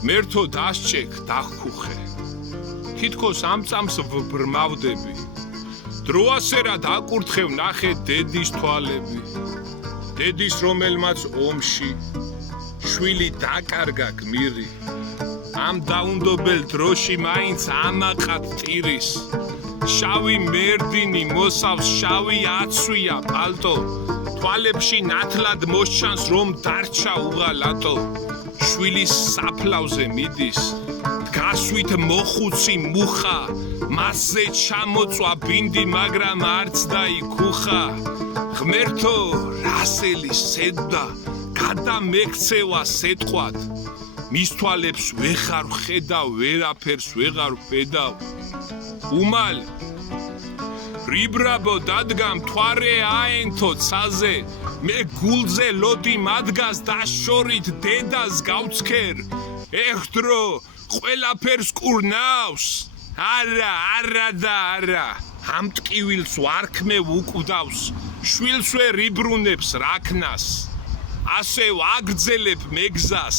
ღმერთო დასჭექ დახუხე თითქოს ამ წამს ბრმავდები დროასერა დაკურთხევ ნახე დედის თვალები დედის რომელმაც ომში შვილი დაკარგა გმირი ამ დაუნდობელ დროში მაინც ამაყად ტირის შავი მერდინი მოსავს შავი აცვია პალტო თვალებში ნათლად მოსჩანს რომ დარჩა უღალატო შვილის საფლავზე მიდის დგასვით მოხუცი მუხა მასზე ჩამოწვა ბინდი მაგრამ არც დაიქუხა ღმერთო რასელი სედდა გადამექცევა სეტყვად მის თვალებს ვეღარ ვხედავ ვერაფერს ვეღარ ვხედავ უმალ რიბრაბო დადგა მთვარე აენთო ცაზე მე გულზე ლოდი მადგას დაშორით დედას გავცქერ ეხდრო ყველაფერს კურნავს არა და არა ამ ტკივილს ვარქმე უკვდავს შვილსვე რიბრუნებს რაქნას ასე ვაგრძელებ მეგზას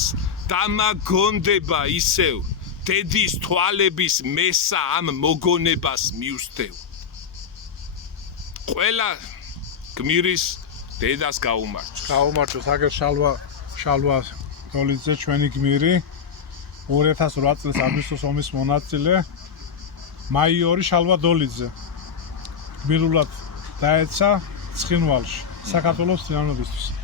დამაგონდება ისევ დედის თვალების მესა ამ მოგონებას მივსდევ ყველა გმირის დედას გაუმარჯოს აგერ შალვა დოლიძე ჩვენი გმირი 2008 წლის აგვისტოს ომის მონაწილე მაიორი შალვა დოლიძე გმირულად დაეცა ცხინვალში საქართველოს წინააღმდეგობისთვის